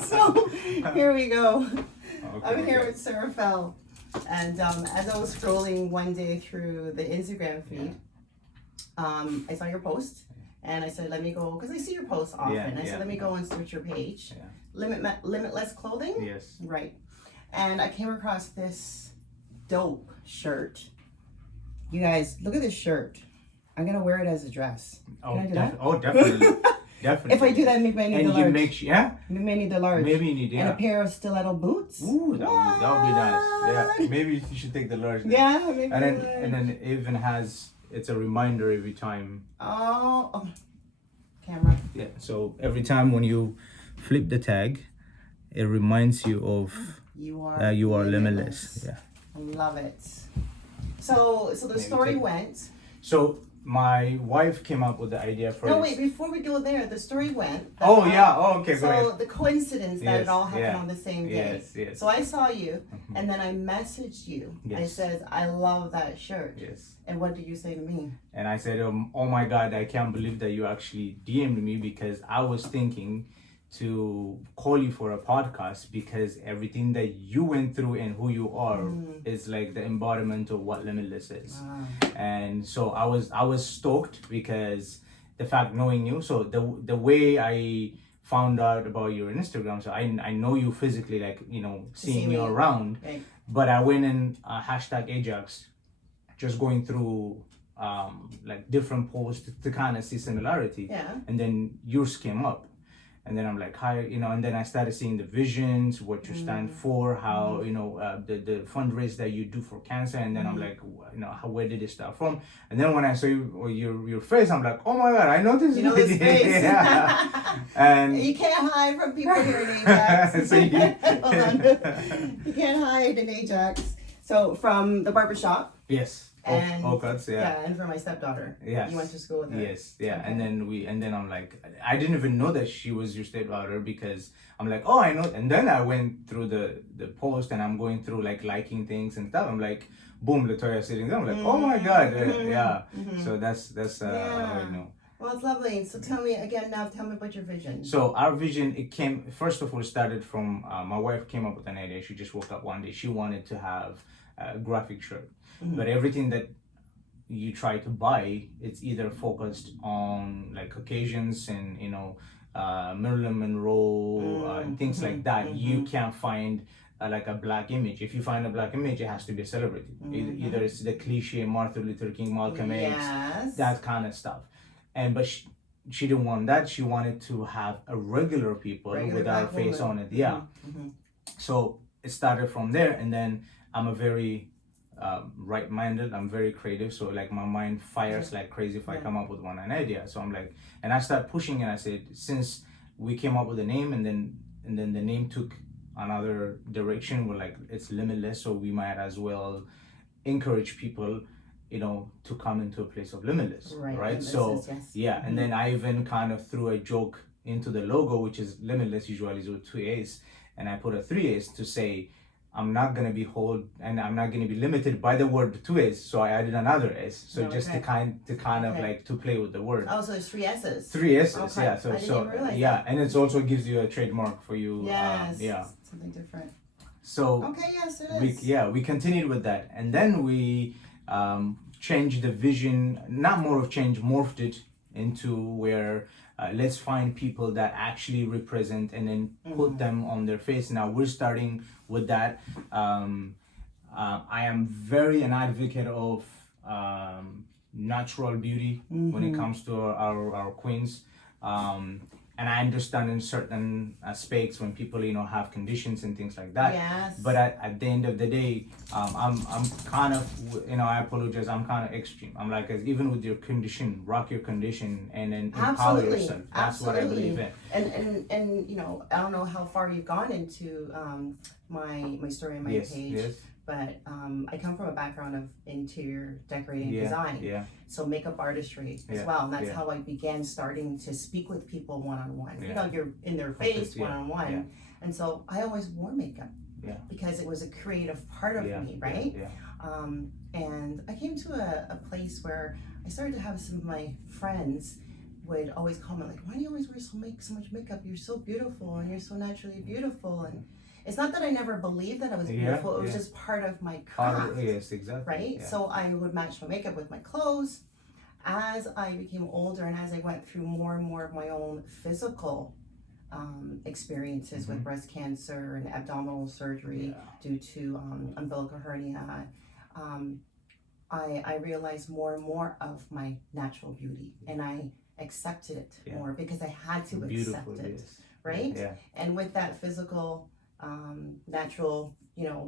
So here we go. Okay, I'm here okay. with Surafel, and as I was scrolling one day through the Instagram feed, I saw your post, and I said, let me go, because I see your posts often. I said, let me go and search your page. Yeah. Limitless Clothing? Yes. Right. And I came across this dope shirt. You guys, look at this shirt. I'm going to wear it as a dress. Oh, Can I do that? oh, definitely. Definitely. If I do that, maybe I need and the large. you make yeah. Maybe I need the large. Maybe you need And a pair of stiletto boots. Ooh, that would be nice. Yeah. Maybe you should take the large. Then. Yeah, maybe. And then it even has it's a reminder every time. Oh, camera. Yeah. So every time when you flip the tag, it reminds you of you are limitless. Yeah. I love it. So the story went. So my wife came up with the idea first. No, wait, before we go there, the story went. Oh, yeah. Oh, okay, so go ahead. The coincidence that Yes, it all happened yeah. on the same day. Yes, yes. So I saw you, and then I messaged you. I Yes. said, I love that shirt. Yes. And what did you say to me? And I said, oh my God, I can't believe that you actually DM'd me, because I was thinking to call you for a podcast, because everything that you went through and who you are is like the embodiment of what Limitless is. Wow. And so I was stoked, because the fact knowing you, so the way I found out about your Instagram, so I know you physically, like, you know, seeing you around, right. But I went in hashtag Ajax, just going through like different posts to kind of see similarity. Yeah. And then yours came up. And then I'm like, hi, you know, and then I started seeing the visions, what you stand for, how, you know, the fundraise that you do for cancer. And then I'm like, you know, where did it start from? And then when I saw your face, I'm like, oh my God, I know this. You know this face. Yeah. And you can't hide from people here in Ajax. So Hold on. You can't hide in Ajax. So from the barbershop. Yes. And cuts, yeah. And for my stepdaughter. Yes. You went to school with her. Yes, yeah. Okay. And then I'm like, I didn't even know that she was your stepdaughter, because I'm like, oh, I know. And then I went through the post, and I'm going through like liking things and stuff. I'm like, boom, Latoya sitting there. I'm like, oh my God, yeah. So that's how I know. Well, it's lovely. So tell me again now. Tell me about your vision. So our vision, it came first of all started from my wife came up with an idea. She just woke up one day. She wanted to have a graphic shirt. But everything that you try to buy, it's either focused on like occasions and, you know, Marilyn Monroe and things like that. You can't find like a black image. If you find a black image, it has to be a celebrity. Either it's the cliche Martin Luther King, Malcolm X, that kind of stuff. And but she didn't want that. She wanted to have a regular people with our face on it. Yeah. So it started from there, and then I'm a very right-minded. I'm very creative, so like my mind fires like crazy if I come up with an idea. So I'm like, and I start pushing, and I said, since we came up with a name, and then the name took another direction, we're like, it's limitless, so we might as well encourage people, you know, to come into a place of limitless, right? So yeah, and then I even kind of threw a joke into the logo, which is limitless usually is with 2 A's, and I put a 3 A's to say, I'm not gonna be and I'm not gonna be limited by the word 2 A's, so I added another S. So just to kind of like to play with the word. Oh, so there's 3 S's. 3 S's, okay. yeah. I didn't even realize yeah, that. and it also gives you a trademark for you. Yes. Yeah. Something different. So okay, yes, it is. We continued with that, and then we changed the vision. Not more of change, morphed it into where. Let's find people that actually represent and then put them on their face. Now we're starting with that. I am very an advocate of natural beauty when it comes to our queens. And I understand in certain aspects when people, you know, have conditions and things like that. Yes. But at the end of the day, I'm kind of, you know, I apologize. I'm kind of extreme. I'm like, even with your condition, rock your condition and then empower yourself. That's what I believe in. And you know, I don't know how far you've gone into my story on my page. Yes. But I come from a background of interior decorating and design, so makeup artistry as well, and that's how I began starting to speak with people one-on-one. You know, you're in their face one-on-one, and so I always wore makeup because it was a creative part of me, right? And I came to a place where I started to have some of my friends would always comment like, why do you always wear so much makeup? You're so beautiful and you're so naturally beautiful. And it's not that I never believed that I was beautiful. It was just part of my craft. Yes, exactly. Right? Yeah. So I would match my makeup with my clothes. As I became older and as I went through more and more of my own physical experiences with breast cancer and abdominal surgery due to umbilical hernia, I realized more and more of my natural beauty, and I accepted it more because I had to accept it, right? Yeah. And with that physical, natural,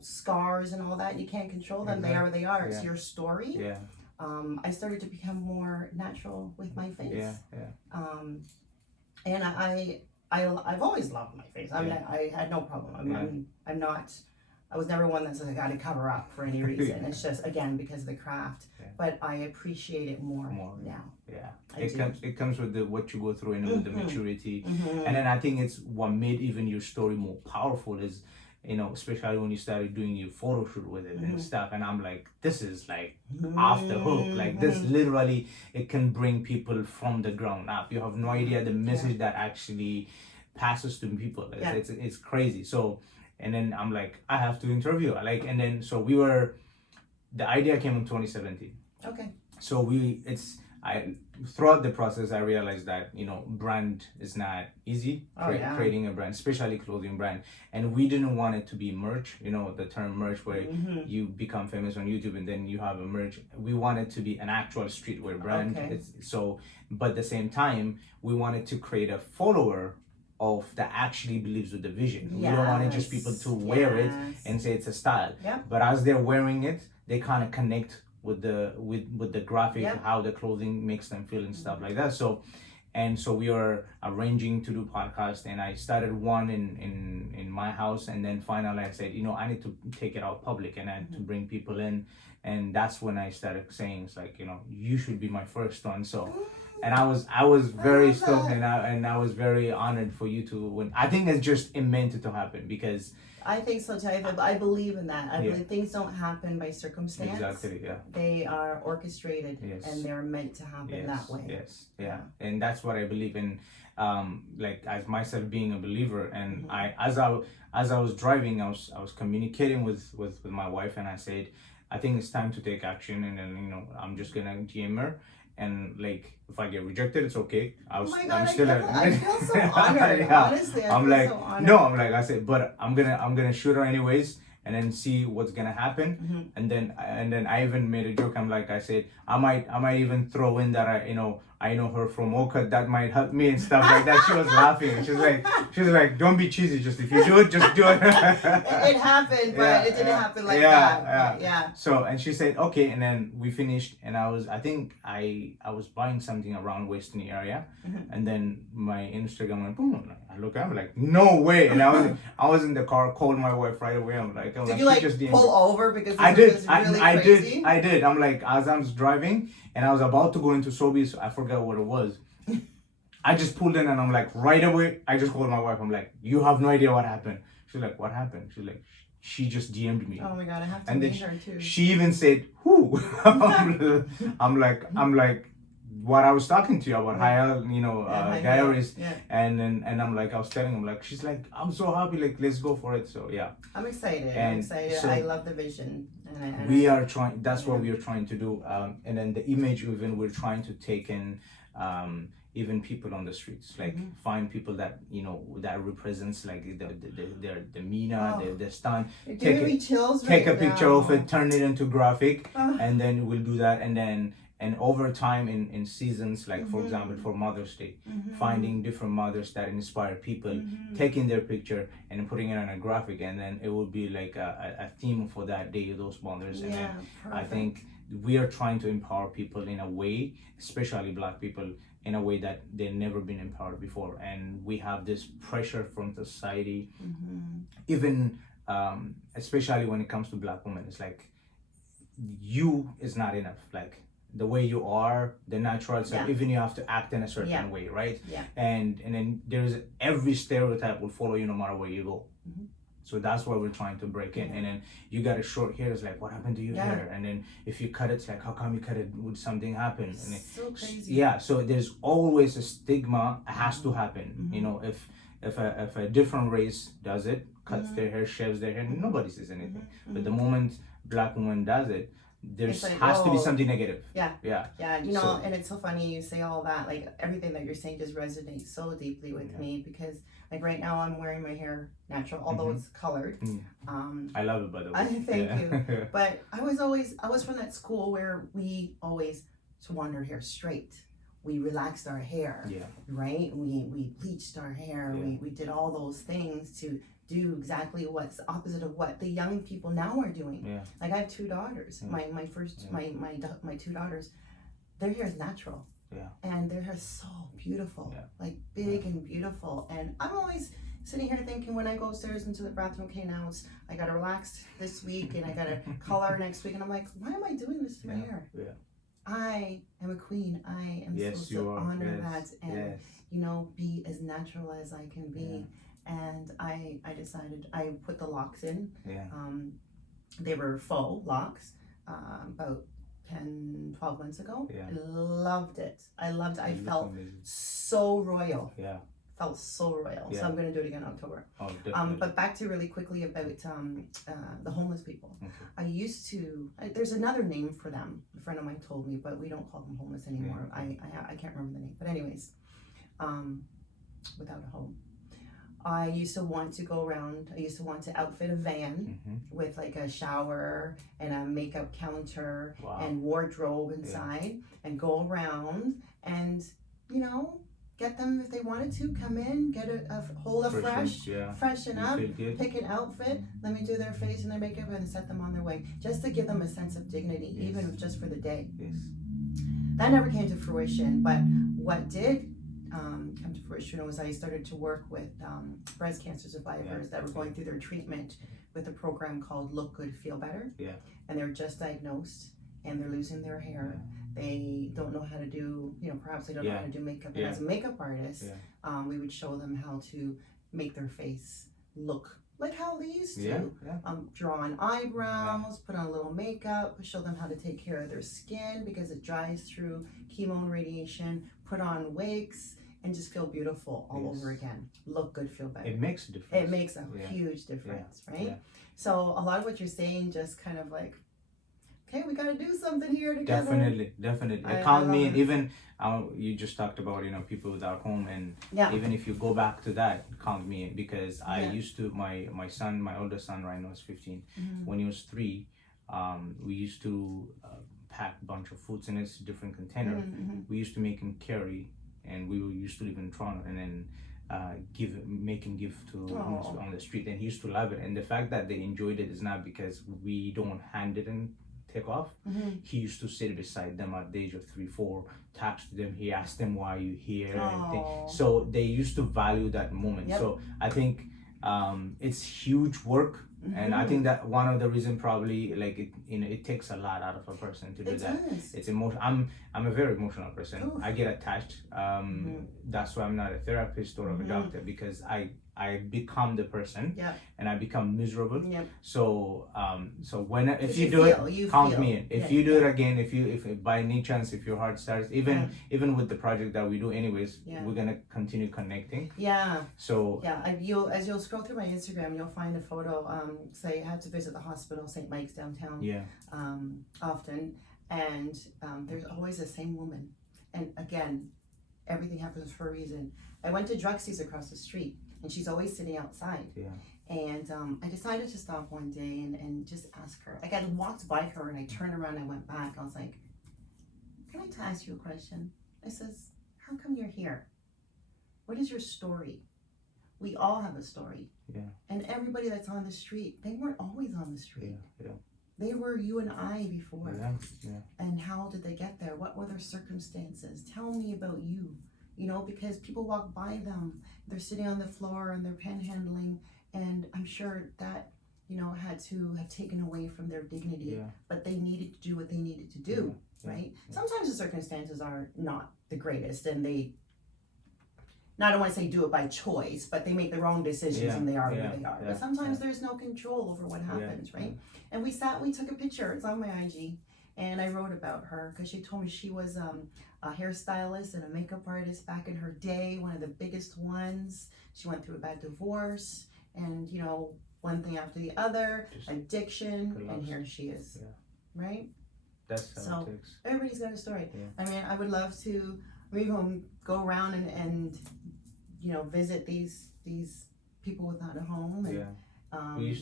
scars and all that, you can't control them. They are what they are. It's your story. Yeah. I started to become more natural with my face. Yeah, yeah. And I've always loved my face. I mean, I had no problem. I'm not. I was never one that's like, I got to cover up for any reason. It's just, again, because of the craft. Yeah. But I appreciate it more now. Yeah, it comes with what you go through and with the maturity. And then I think it's what made even your story more powerful is, especially when you started doing your photo shoot with it and stuff. And I'm like, this is like off the hook. Like this literally, it can bring people from the ground up. You have no idea the message that actually passes to people. It's crazy. So. And then I'm like, I have to interview. And then so the idea came in 2017. Okay. So throughout the process, I realized that, brand is not easy, creating a brand, especially clothing brand. And we didn't want it to be merch, the term merch where you become famous on YouTube and then you have a merch. We wanted to be an actual streetwear brand. Okay. But at the same time, we wanted to create a follower that actually believes with the vision. Yes. We don't want just people to wear it and say it's a style. Yep. But as they're wearing it, they kind of connect with the graphic, how the clothing makes them feel and stuff like that. So we are arranging to do podcasts, and I started one in my house, and then finally I said, I need to take it out public and I had to bring people in, and that's when I started saying, it's like, you should be my first one. So. And I was very stoked, and I was very honored for you to win. I think it's just meant to happen because I think so too. I believe in that. I believe things don't happen by circumstance. Exactly. Yeah. They are orchestrated, and they're meant to happen that way. Yes. Yeah. And that's what I believe in. Like as myself being a believer, and as I was driving, I was communicating with my wife, and I said, I think it's time to take action, and then I'm just gonna DM her. And like, if I get rejected, it's okay. I feel so honored. Honestly, I said, but I'm gonna shoot her anyways, and then see what's gonna happen. And then I even made a joke. I said, I might even throw in that I know her from Oka. That might help me and stuff like that. She was laughing. She was like, don't be cheesy. Just if you do it, just do it. It happened, but it didn't happen like that. Yeah. So, and she said, okay. And then we finished, and I was buying something around Western area, and then my Instagram went boom. I'm like, no way. And I was in the car, called my wife right away. Did you just pull over because I did. I'm like, as I'm driving and I was about to go into Sobeys, I forgot what it was. I just pulled in and I'm like, right away, I just called my wife. I'm like, you have no idea what happened. She's like, what happened? She's like, she just DM'd me. Oh my God, I have to meet her too. She even said, who? I'm like, what I was talking to you about, Diaries, and I'm like, I was telling him, like, she's like, I'm so happy, like, let's go for it. So yeah, I'm excited. So I love the vision. We are trying. That's what we are trying to do. And then the image, even we're trying to take in, even people on the streets, like find people that that represents like their demeanor, their stand. Take a picture of it, turn it into graphic, and then we'll do that, and over time in seasons, like for example for Mother's Day, finding different mothers that inspire people, taking their picture and putting it on a graphic, and then it will be like a theme for that day, those mothers. And then I think we are trying to empower people in a way, especially Black people, in a way that they've never been empowered before. And we have this pressure from the society, even especially when it comes to Black women. It's like, you is not enough. Like, the way you are, the natural self, even you have to act in a certain way, right? And then there's every stereotype will follow you no matter where you go. So that's why we're trying to break in. And then you got a short hair, it's like, what happened to your hair? And then if you cut it, it's like, how come you cut it? Would something happen? And so crazy. Yeah, so there's always a stigma. It has to happen. You know, if a different race does it, cuts their hair, shaves their hair, nobody says anything. But the moment Black woman does it, there has to be something negative. Yeah. You know, and it's so funny you say all that. Like everything that you're saying just resonates so deeply with me, because like right now I'm wearing my hair natural, although it's colored. I love it, by the way. Thank you. But I was from that school where we always wanted our hair straight. We relaxed our hair, right? We bleached our hair. We did all those things to do exactly what's opposite of what the young people now are doing. Like I have 2 daughters. My two daughters, their hair is natural. And their hair is so beautiful, like big and beautiful. And I'm always sitting here thinking, when I go upstairs into the bathroom, okay, now I gotta relax this week and I gotta color next week, and I'm like, why am I doing this to my hair? I am a queen. I am supposed to honor that and you know, be as natural as I can be. And I decided, I put the locks in. They were faux locks about 10-12 months ago. I loved it. I felt so royal. Felt so royal. So I'm going to do it again in October. But back to really quickly about the homeless people. I used to, there's another name for them. A friend of mine told me, but we don't call them homeless anymore. I can't remember the name. But anyways, without a home. I used to want to go around, I used to want to outfit a van with like a shower and a makeup counter and wardrobe inside, and go around and, you know, get them, if they wanted to, come in, get a whole of freshen up, pick an outfit, let me do their face and their makeup and set them on their way, just to give them a sense of dignity, even if just for the day. That never came to fruition, but what did come to fruition was I started to work with breast cancer survivors that were going through their treatment with a program called Look Good, Feel Better. And they're just diagnosed and they're losing their hair. They don't know how to do, you know, perhaps they don't know how to do makeup. And as a makeup artist, we would show them how to make their face look like how they used to. Draw on eyebrows, put on a little makeup, show them how to take care of their skin because it dries through chemo and radiation, put on wigs, and just feel beautiful all over again. Look good, feel better. It makes a difference. It makes a huge difference, right? So a lot of what you're saying just kind of like, okay, we got to do something here together. Definitely. Count me in. Even you just talked about, you know, people without home, and even if you go back to that, count me in, because I used to, my son, my oldest son right now is 15. When he was 3, we used to pack a bunch of foods in a different container. We used to make him carry, and we used to live in Toronto, and then make him give to homeless on the street, and he used to love it. And the fact that they enjoyed it is not because we don't hand it and take off. He used to sit beside them at the age of 3-4, talk to them. He asked them, why are you here? And so they used to value that moment. So I think it's huge work. And I think that one of the reasons probably, like, it takes a lot out of a person to do that. It's emotional. I'm a very emotional person. I get attached. That's why I'm not a therapist or a doctor, because I become the person and I become miserable. So when if you do it, count me in. If you do it again, if by any chance, if your heart starts, even with the project that we do anyways, we're gonna continue connecting. So you'll scroll through my Instagram, you'll find a photo. Say I had to visit the hospital, St. Mike's downtown. Often, and there's always the same woman. And again, everything happens for a reason. I went to Druxy's across the street, and she's always sitting outside. And I decided to stop one day and just ask her. Like I walked by her and I turned around and I went back. I was like, can I ask you a question? I says, how come you're here? What is your story? We all have a story. And everybody that's on the street, they weren't always on the street. They were you and I before. And how did they get there? What were their circumstances? Tell me about you. You know, because people walk by them, they're sitting on the floor and they're panhandling, and I'm sure that, you know, had to have taken away from their dignity, but they needed to do what they needed to do, right? Sometimes the circumstances are not the greatest, and they, I don't want to say do it by choice, but they make their own decisions and they are who they are. But sometimes there's no control over what happens, right? And we took a picture. It's on my IG, and I wrote about her because she told me she was a hairstylist and a makeup artist back in her day, one of the biggest ones. She went through a bad divorce, and you know, one thing after the other, addiction, and here she is, right? That's how it takes. Everybody's got a story. I mean, I would love to even go around and you know, visit these people without a home, and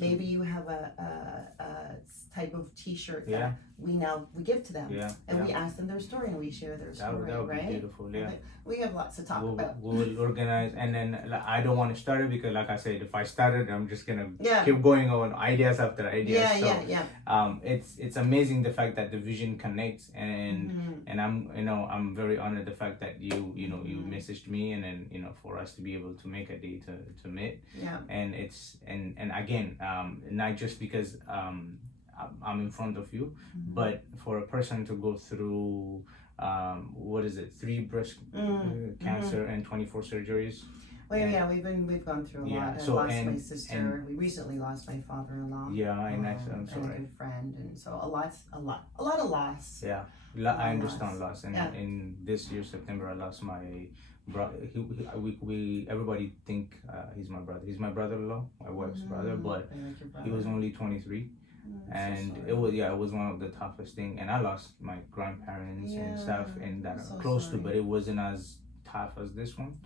maybe you have a type of T-shirt that we give to them, and we ask them their story and we share their story. That would right? be beautiful. Yeah, we have lots to talk about. We'll organize, and then I don't want to start it because, like I said, if I started, I'm just gonna keep going on ideas after ideas. It's amazing the fact that the vision connects, and I'm very honored the fact that you messaged me, and then for us to be able to make a day to meet. And it's and again, not just because I'm in front of you, but for a person to go through 3 breast cancer and 24 surgeries. Well, we've gone through a lot. I lost my sister. We recently lost my father-in-law. I'm sorry. And a good friend, and so a lot of loss. I understand loss. And in this year September, I lost my brother. Everybody think he's my brother. He's my brother-in-law, my wife's brother, but he was only 23. And it was one of the toughest thing, and I lost my grandparents and stuff, and that I'm close to, but it wasn't as tough as this one.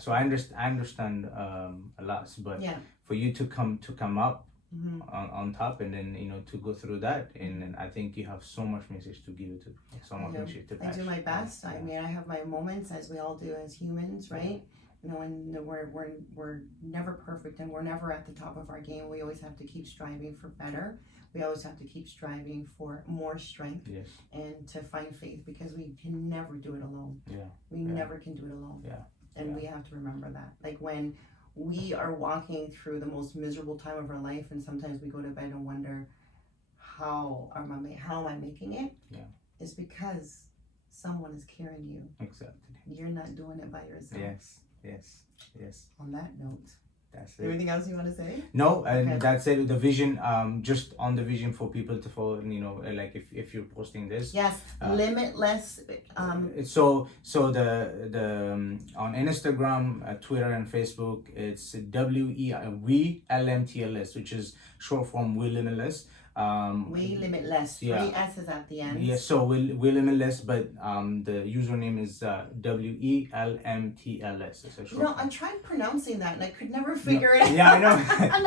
So I understand a lot, but for you to come up on top, and then to go through that, and then I think you have so much message to give to I do my best. I mean, I have my moments, as we all do as humans, right? And we're never perfect, and we're never at the top of our game. We always have to keep striving for better. We always have to keep striving for more strength, and to find faith, because we can never do it alone. We never can do it alone. And we have to remember that. Like when we are walking through the most miserable time of our life, and sometimes we go to bed and wonder, how am I making it? It's because someone is carrying you. Exactly. You're not doing it by yourself. Yes. On that note, that's it. Anything else you want to say? No, and that's it. The vision, just on the vision for people to follow. Like if you're posting this. Yes, limitless. So the on Instagram, Twitter, and Facebook, it's WELMTLS, which is short form We Limitless. We Limitless. 3 S's at the end. Yes, so we Limitless, but the username is WELMTLS. I tried pronouncing that and I could never figure it out. I know.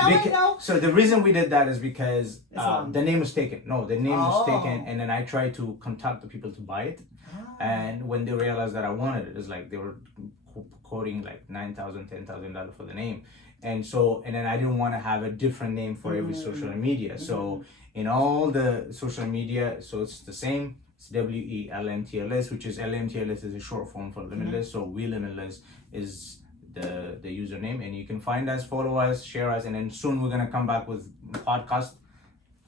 I know. So the reason we did that is because the name was taken. No, the name was taken, and then I tried to contact the people to buy it, and when they realized that I wanted it, it's like they were quoting like $9,000, $10,000 for the name. And then I didn't want to have a different name for every social media. So in all the social media, so it's the same. It's WELMTLS, which is LMTLS is a short form for Limitless. So We Limitless is the username, and you can find us, follow us, share us, and then soon we're gonna come back with a podcast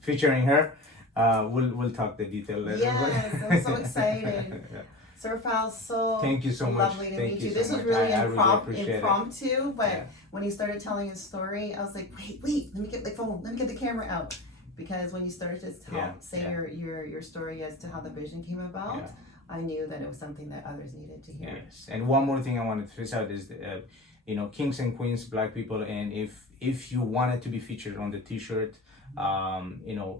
featuring her. We'll talk the detail later. Yes, I'm so excited. Surafel, thank you so much. Lovely to meet you. This was really impromptu, but when he started telling his story, I was like, wait, let me get the phone, let me get the camera out. Because when you started to say your story as to how the vision came about, I knew that it was something that others needed to hear. Yes, and one more thing I wanted to fish out is, kings and queens, Black people, and if you wanted to be featured on the T-shirt,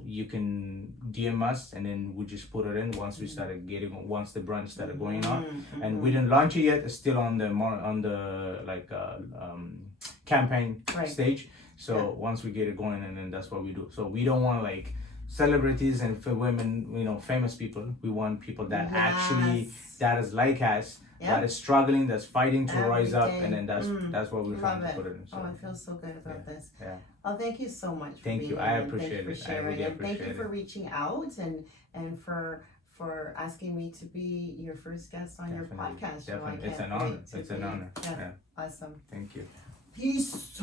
you can DM us, and then we just put it in once we started once the brand started going on, and we didn't launch it yet. It's still on the campaign stage. So once we get it going, and then that's what we do. So we don't want like celebrities and for women, famous people. We want people that actually that is like us. That is struggling, that's fighting to rise up, and then that's what we're trying to put in. So. I feel so good about this. Oh, thank you so much. Thank you. I appreciate it. I really appreciate it. Thank you for reaching out and for asking me to be your first guest on your podcast. Definitely. It's an honor. It's an honor. Awesome. Thank you. Peace.